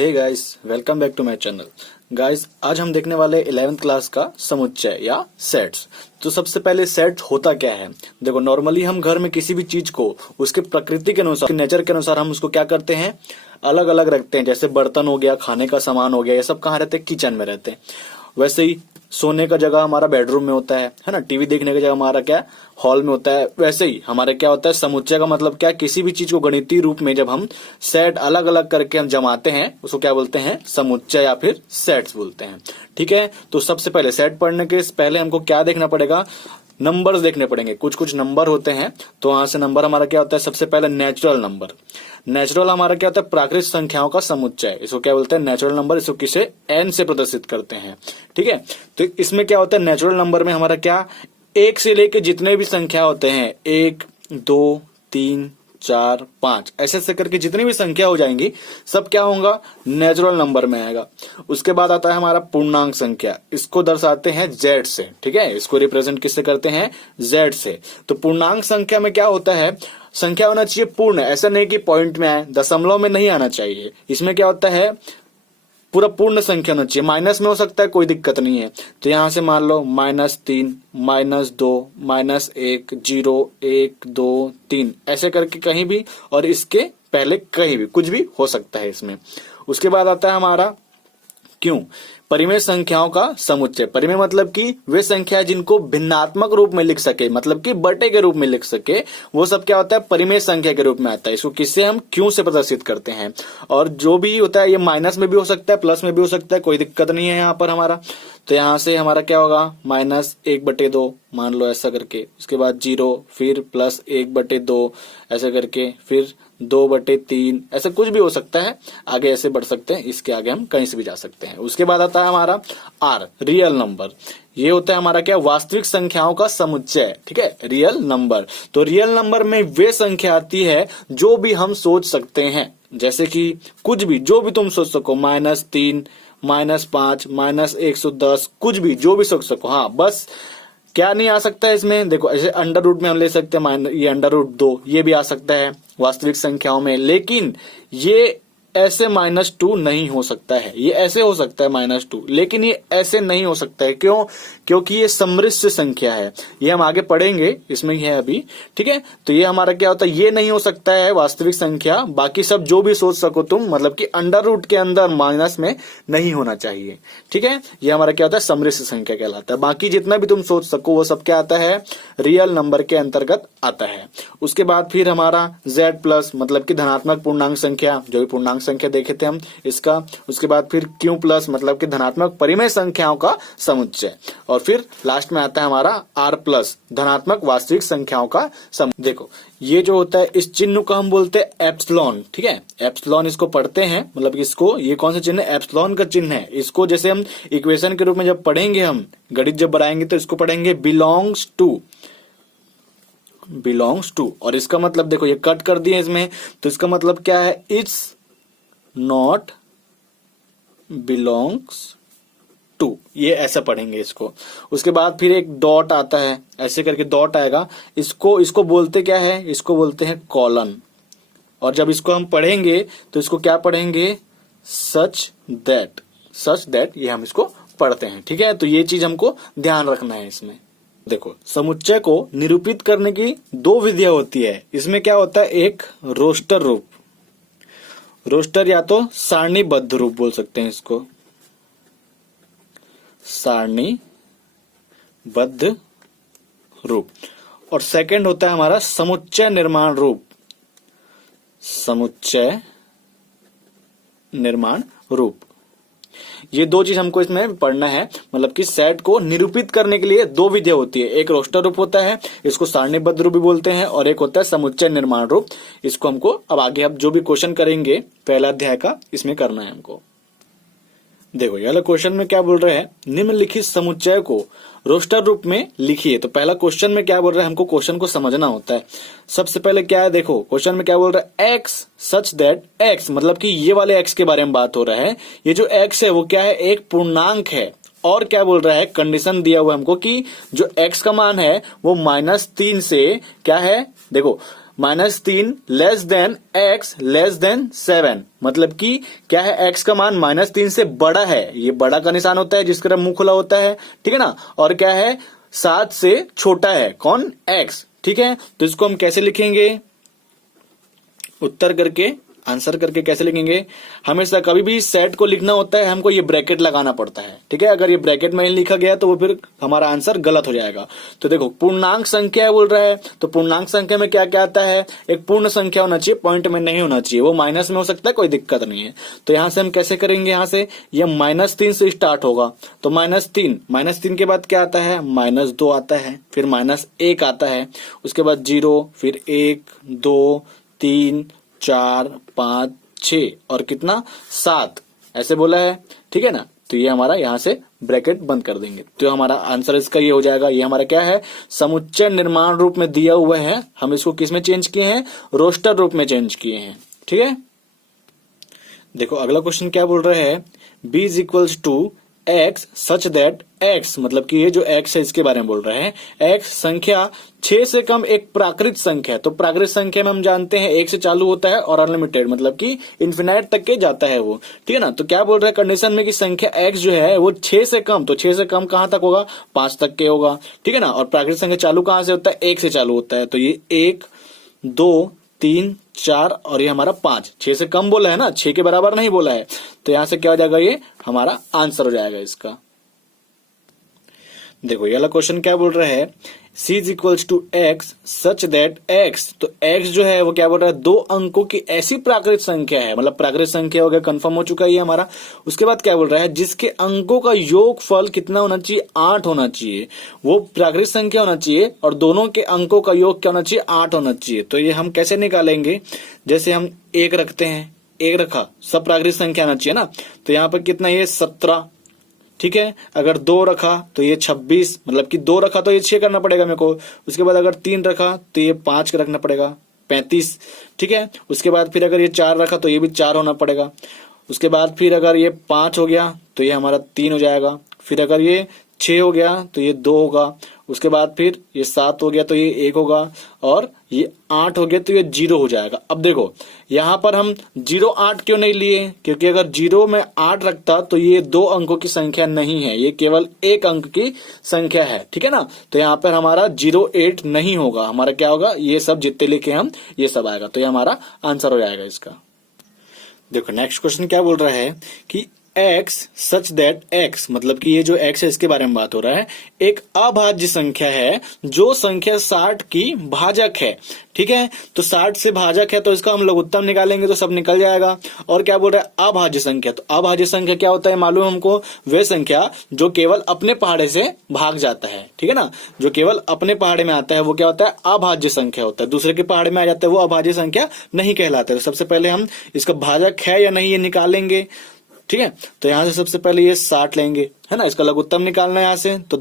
Hey guys, welcome back to my channel. Guys, आज हम देखने वाले 11th क्लास का समुच्चय या सेट्स। तो सबसे पहले सेट होता क्या है। देखो, नॉर्मली हम घर में किसी भी चीज को उसके प्रकृति के अनुसार, नेचर के अनुसार हम उसको क्या करते हैं, अलग अलग रखते हैं। जैसे बर्तन हो गया, खाने का सामान हो गया, ये सब कहाँ रहते हैं, किचन में रहते हैं। वैसे ही सोने का जगह हमारा बेडरूम में होता है ना। टीवी देखने का जगह हमारा क्या, हॉल में होता है। वैसे ही हमारे क्या होता है, समुच्चय का मतलब क्या, किसी भी चीज को गणितीय रूप में जब हम सेट अलग अलग करके हम जमाते हैं उसको क्या बोलते हैं, समुच्चय या फिर सेट्स बोलते हैं। ठीक है, तो सबसे पहले सेट पढ़ने के पहले हमको क्या देखना पड़ेगा, नंबर्स देखने पड़ेंगे। कुछ कुछ नंबर होते हैं, तो वहां से नंबर हमारा क्या होता है, सबसे पहले नेचुरल नंबर। नेचुरल हमारा क्या होता है, प्राकृतिक संख्याओं का समुच्चय, इसको क्या बोलते हैं, नेचुरल नंबर। इसको किसे, एन से प्रदर्शित करते हैं। ठीक है, तो इसमें क्या होता है, नेचुरल नंबर में हमारा क्या, एक से लेके जितने भी संख्या होते हैं, 1 2 3 4 5 ऐसे ऐसे करके जितनी भी संख्या हो जाएंगी सब क्या होगा, नेचुरल नंबर में आएगा। उसके बाद आता है हमारा पूर्णांक संख्या, इसको दर्शाते हैं जेड से। ठीक है, इसको रिप्रेजेंट किससे करते हैं, जेड से। तो पूर्णांक संख्या में क्या होता है, संख्या होना चाहिए पूर्ण, ऐसा नहीं कि पॉइंट में आए, दशमलव में नहीं आना चाहिए। इसमें क्या होता है, पूरा पूर्ण संख्या होना चाहिए। माइनस में हो सकता है, कोई दिक्कत नहीं है। तो यहां से मान लो -3 -2 -1 0 1 2 3 ऐसे करके कहीं भी, और इसके पहले कहीं भी कुछ भी हो सकता है इसमें। उसके बाद आता है हमारा क्यों, परिमेय संख्याओं का समुच्चय। परिमेय मतलब कि वे संख्या जिनको भिन्नात्मक रूप में लिख सके, मतलब कि बटे के रूप में लिख सके, वो सब क्या होता है, परिमेय संख्या के रूप में आता है। इसको किससे, हम क्यों से प्रदर्शित करते हैं। और जो भी होता है, ये माइनस में भी हो सकता है, प्लस में भी हो सकता है, कोई दिक्कत नहीं है यहाँ पर हमारा। तो यहाँ से हमारा क्या होगा, -1/2 मान लो ऐसा करके, उसके बाद 0, फिर +1/2 ऐसे करके, फिर 2/3 ऐसा कुछ भी हो सकता है। आगे ऐसे बढ़ सकते हैं, इसके आगे हम कहीं से भी जा सकते हैं। उसके बाद आता है हमारा आर, रियल नंबर। ये होता है हमारा क्या, वास्तविक संख्याओं का समुच्चय। ठीक है, रियल नंबर। तो रियल नंबर में वे संख्या आती है जो भी हम सोच सकते हैं। जैसे कि कुछ भी, जो भी तुम सोच सको, -3 -5 -110, कुछ भी, जो भी सोच सको। हाँ, बस क्या नहीं आ सकता है इसमें, देखो ऐसे अंडर रूट में हम ले सकते हैं, ये √2 ये भी आ सकता है वास्तविक संख्याओं में। लेकिन ये ऐसे -2 नहीं हो सकता है। ये ऐसे हो सकता है -2, लेकिन ये ऐसे नहीं हो सकता है। क्यों, क्योंकि ये सम्मिश्र संख्या है। ये हम आगे पढ़ेंगे, इसमें ही है अभी। ठीक है, तो ये हमारा क्या होता है, ये नहीं हो सकता है वास्तविक संख्या। बाकी सब जो भी सोच सको तुम, मतलब कि अंडर रूट के अंदर माइनस में नहीं होना चाहिए। ठीक है, ये हमारा क्या होता है, सम्मिश्र संख्या कहलाता है। बाकी जितना भी तुम सोच सको वो सब क्या आता है, रियल नंबर के अंतर्गत आता है। उसके बाद फिर हमारा Z+, मतलब कि धनात्मक पूर्णांक संख्या, जो भी पूर्णांक संख्या देखे थे हम इसका। उसके बाद फिर Q+, मतलब कि धनात्मक परिमेय संख्याओं का समुच्चय। और फिर लास्ट में आता है हमारा R+, धनात्मक वास्तविक संख्याओं का समुच्चय। देखो, ये जो होता है, इस चिन्ह को हम बोलते हैं एप्सिलॉन। ठीक है, एप्सिलॉन इसको पढ़ते हैं, मतलब इसको, ये कौन सा चिन्ह है, एप्सिलॉन का चिन्ह है। इसको जैसे हम इक्वेशन के रूप में जब पढ़ेंगे, हम गणित जब बनाएंगे तो इसको पढ़ेंगे बिलोंग्स टू। और इसका मतलब देखो, ये कट कर दिए इसमें, तो इसका मतलब क्या है, इट्स नॉट बिलोंग्स टू, ये ऐसा पढ़ेंगे इसको। उसके बाद फिर एक डॉट आता है, ऐसे करके डॉट आएगा। इसको बोलते क्या है, इसको बोलते हैं कॉलन। और जब इसको हम पढ़ेंगे तो इसको क्या पढ़ेंगे, सच दैट, ये हम इसको पढ़ते हैं। ठीक है, तो ये चीज हमको ध्यान रखना है इसमें। देखो, समुच्चय को निरूपित करने की 2 विधियां होती है। इसमें क्या होता है, एक रोस्टर रूप, रोस्टर या तो सारणीबद्ध रूप बोल सकते हैं इसको, सारणीबद्ध रूप। और सेकंड होता है हमारा समुच्चय निर्माण रूप, समुच्चय निर्माण रूप। ये 2 चीज हमको इसमें पढ़ना है। मतलब कि सेट को निरूपित करने के लिए 2 विधियां होती है, एक रोस्टर रूप होता है, इसको सारणीबद्ध रूप भी बोलते हैं, और एक होता है समुच्चय निर्माण रूप। इसको हमको अब आगे अब जो भी क्वेश्चन करेंगे पहला अध्याय का, इसमें करना है हमको। देखो, ये वाला क्वेश्चन में क्या बोल रहे हैं, निम्नलिखित समुच्चय को रोस्टर रूप में लिखिए। तो पहला क्वेश्चन में क्या बोल रहा है, हमको क्वेश्चन को समझना होता है। सबसे पहले क्या है, देखो क्वेश्चन में क्या बोल रहा है, x सच दैट x, मतलब कि ये वाले x के बारे में बात हो रहा है। ये जो x है वो क्या है, एक पूर्णांक है। और क्या बोल रहा है, कंडीशन दिया हुआ हमको कि जो x का मान है वो -3 से क्या है, देखो -3 less than x less than 7, मतलब कि क्या है, x का मान -3 से बड़ा है, ये बड़ा का निशान होता है जिसका मुंह खुला होता है, ठीक है ना। और क्या है, 7 से छोटा है कौन, x, ठीक है। तो इसको हम कैसे लिखेंगे, उत्तर करके आंसर करके कैसे लिखेंगे, हमेशा कभी भी सेट को लिखना होता है हमको ये ब्रैकेट लगाना पड़ता है, ठीक है। अगर ये ब्रैकेट में ही लिखा गया तो वो फिर हमारा आंसर गलत हो जाएगा। तो देखो पूर्णांक संख्या बोल रहा है, तो पूर्णांक संख्या में क्या क्या आता है, एक पूर्ण संख्या होना चाहिए, पॉइंट में नहीं होना चाहिए, वो माइनस में हो सकता है, कोई दिक्कत नहीं है। तो यहां से हम कैसे करेंगे, यहां से ये -3 से स्टार्ट होगा, तो -3 के बाद क्या आता है, -2 आता है, फिर -1 आता है, उसके बाद 0, फिर 1 2 3 4 5 6 और कितना 7, ऐसे बोला है, ठीक है ना। तो ये हमारा यहां से ब्रैकेट बंद कर देंगे, तो हमारा आंसर इसका ये हो जाएगा। ये हमारा क्या है, समुच्चय निर्माण रूप में दिया हुआ है, हम इसको किस में चेंज किए हैं, रोस्टर रूप में चेंज किए हैं, ठीक है। देखो अगला क्वेश्चन क्या बोल रहे हैं, b is equals to x such that x, मतलब कि ये जो x है इसके बारे में बोल रहे हैं, x संख्या 6 से कम एक प्राकृत संख्या है। तो प्राकृत संख्या में हम जानते हैं 1 से चालू होता है और अनलिमिटेड, मतलब कि इन्फिनाइट तक के जाता है वो, ठीक है ना। तो क्या बोल रहे हैं कंडीशन में कि संख्या x जो है वो 6 से कम, तो 6 से कम कहां तक होगा, 5 तक के होगा, ठीक है ना। और प्राकृत संख्या चालू कहां से होता है, 1 से चालू होता है, तो ये 1 2 3 4 और ये हमारा 5, 6 से कम बोला है ना, 6 के बराबर नहीं बोला है। तो यहां से क्या हो जाएगा, ये हमारा आंसर हो जाएगा इसका। देखो ये वाला क्वेश्चन क्या बोल रहा है, c is equals to x such that x, तो x जो है वो क्या बोल रहा है, 2 अंकों की ऐसी प्राकृत संख्या है, मतलब प्राकृत संख्या हो गया, कंफर्म हो चुका है ये हमारा। उसके बाद क्या बोल रहा है, जिसके अंकों का योगफल कितना होना चाहिए, 8 होना चाहिए, वो प्राकृत संख्या होना चाहिए और दोनों के अंकों का योग क्या होना चाहिए, 8 होना चाहिए। तो ये हम कैसे निकालेंगे, जैसे हम 1 रखते हैं, 1 रखा, सब प्राकृत संख्या आना चाहिए ना, तो यहाँ पर कितना, ये 17, ठीक है। अगर 2 रखा तो ये 26, मतलब कि 2 रखा तो ये 6 करना पड़ेगा मेरे को। उसके बाद अगर 3 रखा तो ये 5 रखना पड़ेगा, 35, ठीक है। उसके बाद फिर अगर ये 4 रखा तो ये भी 4 होना पड़ेगा। उसके बाद फिर अगर ये 5 हो गया तो ये हमारा 3 हो जाएगा। फिर अगर ये 6 हो गया तो ये 2 होगा। उसके बाद फिर ये 7 हो गया तो ये 1 होगा, और ये 8 हो गया तो ये 0 हो जाएगा। अब देखो यहाँ पर हम 0 8 क्यों नहीं लिए, क्योंकि अगर 0 में 8 रखता तो ये 2 अंकों की संख्या नहीं है, ये केवल 1 अंक की संख्या है, ठीक है ना। तो यहाँ पर हमारा 0 8 नहीं होगा, हमारा क्या होगा, ये सब जितने लिखे हम ये सब आएगा, तो ये हमारा आंसर हो जाएगा इसका। देखो नेक्स्ट क्वेश्चन क्या बोल रहा है कि x सच दैट x, मतलब कि ये जो x है इसके बारे में बात हो रहा है, एक अभाज्य संख्या है जो संख्या 60 की भाजक है, ठीक है। तो 60 से भाजक है तो इसका हम लघुत्तम निकालेंगे तो सब निकल जाएगा। और क्या बोल रहा है, अभाज्य संख्या, तो अभाज्य संख्या क्या होता है मालूम हमको, वे संख्या जो केवल अपने पहाड़े से भाग जाता है, ठीक है ना। जो केवल अपने पहाड़े में आता है वो क्या होता है, अभाज्य संख्या होता है, दूसरे के पहाड़े में आ जाता है वो अभाज्य संख्या नहीं कहलाता है। तो सबसे पहले हम इसका भाजक है या नहीं ये निकालेंगे, ठीक है। तो यहां से सबसे पहले ये 60 लेंगे, है ना, इसका लघुत्तम निकालना है यहाँ से, तो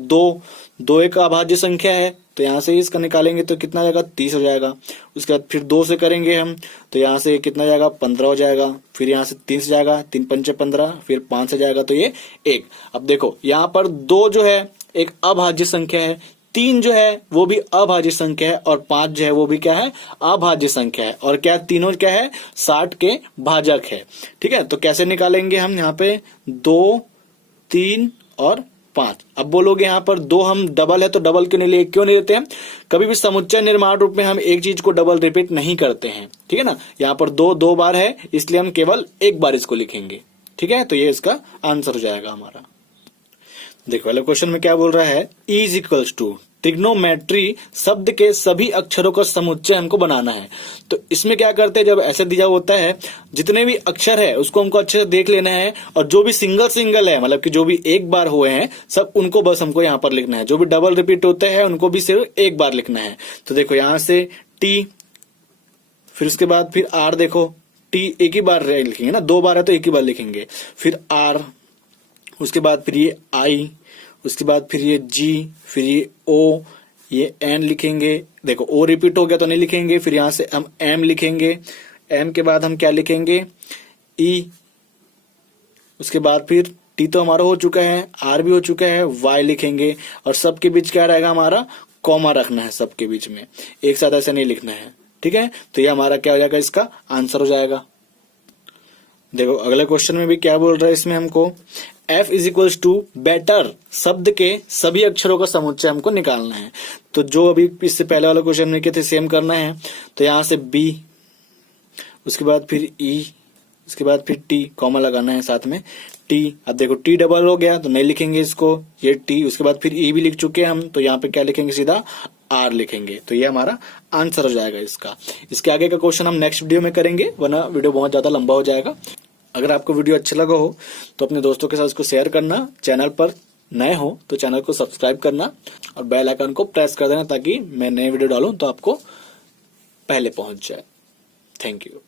2 एक अभाज्य संख्या है, तो यहाँ से इसका निकालेंगे तो कितना जाएगा, 30 हो जाएगा। उसके बाद फिर 2 से करेंगे हम, तो यहाँ से कितना जाएगा, 15 हो जाएगा। फिर यहाँ से 3 से जाएगा, 3 पंचे 15, फिर 5 से जाएगा तो ये 1। अब देखो यहाँ पर 2 जो है एक अभाज्य संख्या है, 3 जो है वो भी अभाज्य संख्या है, और 5 जो है वो भी क्या है, अभाज्य संख्या है। और क्या तीनों क्या है, 60 के भाजक है, ठीक है। तो कैसे निकालेंगे हम, यहाँ पे 2 3 और 5। अब बोलोगे यहाँ पर 2 हम डबल है तो डबल क्यों नहीं क्यों नहीं लेते हैं, कभी भी समुच्चय निर्माण रूप में हम एक चीज को डबल रिपीट नहीं करते हैं, ठीक है ना। यहाँ पर 2 बार है इसलिए हम केवल एक बार इसको लिखेंगे, ठीक है। तो ये इसका आंसर हो जाएगा हमारा। देखो वाले क्वेश्चन में क्या बोल रहा है, E is equals to trigonometry शब्द के सभी अक्षरों का समुच्चय हमको बनाना है। तो इसमें क्या करते हैं, जब ऐसे दिया होता है जितने भी अक्षर है उसको हमको अच्छे से देख लेना है, और जो भी सिंगल है, मतलब कि जो भी एक बार हुए हैं सब उनको बस हमको यहाँ पर लिखना है, जो भी डबल रिपीट होते हैं उनको भी सिर्फ एक बार लिखना है। तो देखो यहाँ से T, फिर उसके बाद फिर R, देखो T एक ही बार लिखेंगे ना, 2 बार है तो एक ही बार लिखेंगे, फिर R, उसके बाद फिर ये I, उसके बाद फिर ये G, फिर ये O, ये N लिखेंगे। देखो O रिपीट हो गया तो नहीं लिखेंगे, फिर यहां से हम M लिखेंगे, M के बाद हम क्या लिखेंगे, E, उसके बाद फिर T तो हमारा हो चुका है, R भी हो चुका है, Y लिखेंगे, और सबके बीच क्या रहेगा हमारा, कॉमा रखना है सबके बीच में, एक साथ ऐसे नहीं लिखना है, ठीक है, तो ये हमारा क्या हो जाएगा, इसका आंसर हो जाएगा। देखो अगले क्वेश्चन में भी क्या बोल रहा है इसमें हमको, F is equals to better शब्द के सभी अक्षरों का समुच्चय हमको निकालना है। तो जो अभी इससे पहले वाले क्वेश्चन में किए थे सेम करना है। तो यहाँ से B, उसके बाद फिर E, उसके बाद फिर T, कॉमा लगाना है साथ में T। अब देखो T डबल हो गया तो नहीं लिखेंगे इसको, ये T, उसके बाद फिर E भी लिख चुके हैं हम, तो यहाँ पे क्या लिखेंगे, सीधा R लिखेंगे। तो ये हमारा आंसर हो जाएगा इसका। इसके आगे का क्वेश्चन हम नेक्स्ट वीडियो में करेंगे, वरना वीडियो बहुत ज्यादा लंबा हो जाएगा। अगर आपको वीडियो अच्छा लगा हो तो अपने दोस्तों के साथ इसको शेयर करना, चैनल पर नए हो तो चैनल को सब्सक्राइब करना और बेल आइकन को प्रेस कर देना ताकि मैं नए वीडियो डालूं तो आपको पहले पहुंच जाए। Thank you.